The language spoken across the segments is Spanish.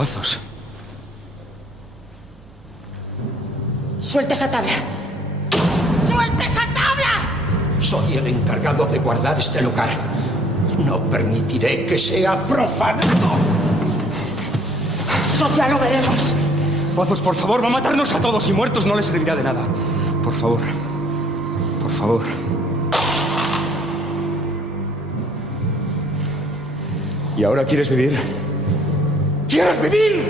zarpazos. ¡Suelta esa tabla! ¡Suelta esa tabla! Soy el encargado de guardar este lugar. No permitiré que sea profanado. Eso ya lo veremos. Vamos, por favor, va a matarnos a todos y muertos no le servirá de nada. Por favor. Por favor. ¿Y ahora quieres vivir? ¿Quieres vivir?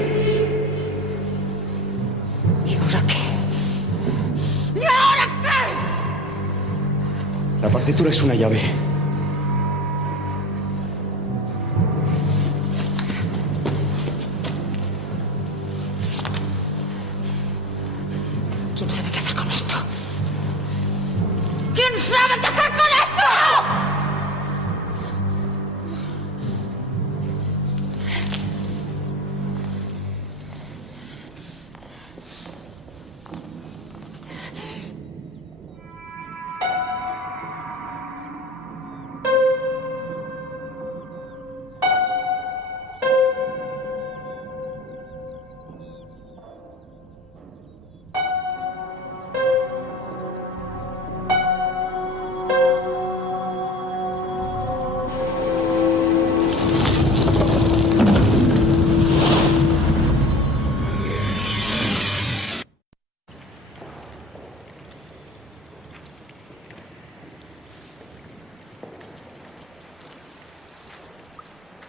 ¿Y ahora qué? ¿Y ahora qué? La partitura es una llave. ¿Quién sabe qué hacer con esto? ¿Quién sabe qué hacer con esto?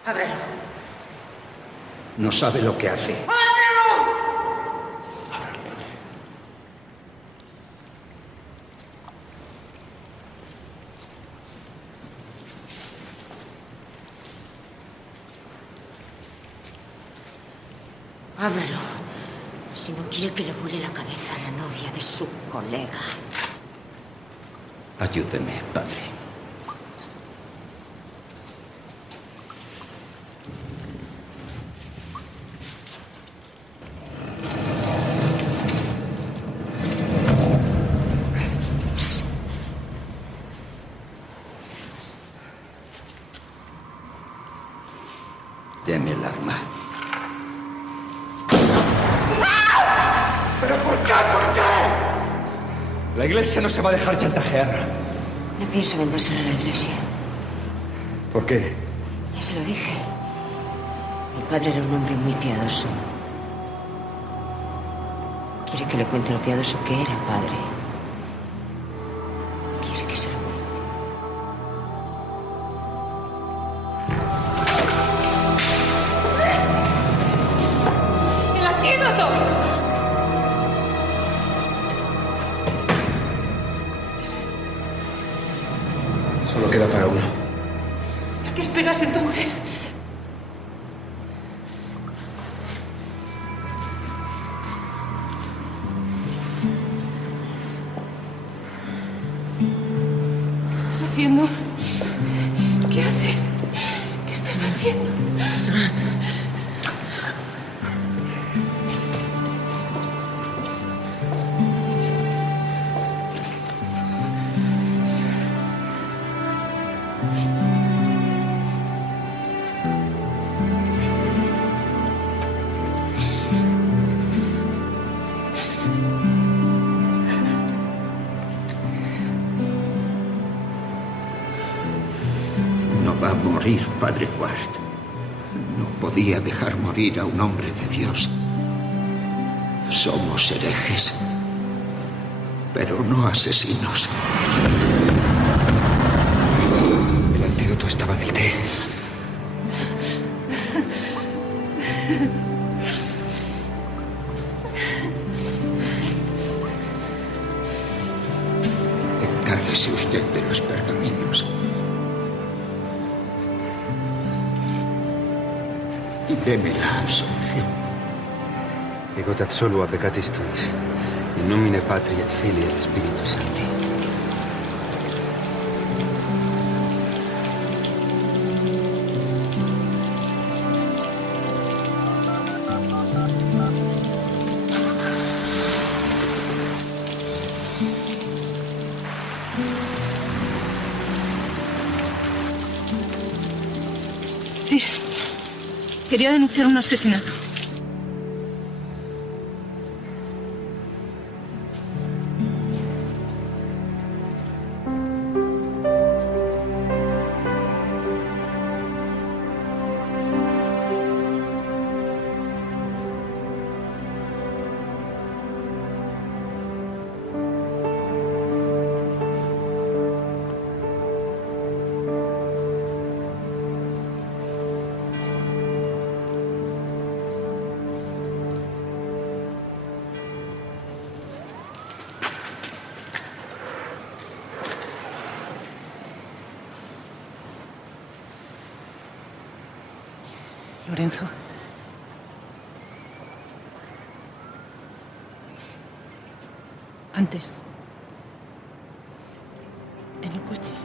Ábrelo. No sabe lo que hace. ¡Ábrelo! Ábrelo. Si no quiere que le vuele la cabeza a la novia de su colega. Ayúdeme, padre. Detrás. Deme el arma. ¿Pero por qué? ¿Por qué? La iglesia no se va a dejar chantajear. No pienso vendérselo a la iglesia. ¿Por qué? Ya se lo dije. Mi padre era un hombre muy piadoso. Quiere que le cuente lo piadoso que era, padre. Quiere que se lo cuente. ¡El antídoto! Solo queda para uno. ¿A qué esperas entonces? ¿Qué estás haciendo? ¿Qué haces? ¿Qué estás haciendo? No va a morir, padre Quart. No podía dejar morir a un hombre de Dios. Somos herejes, pero no asesinos. El antídoto estaba en el té. Encárguese usted de los pergaminos. Y deme la absolución. Egotat solo a peccatis tuis, in nomine Patri et Filii et Spiritus Sancti. Sí. Quería denunciar un asesinato. Lorenzo. Antes. En el coche.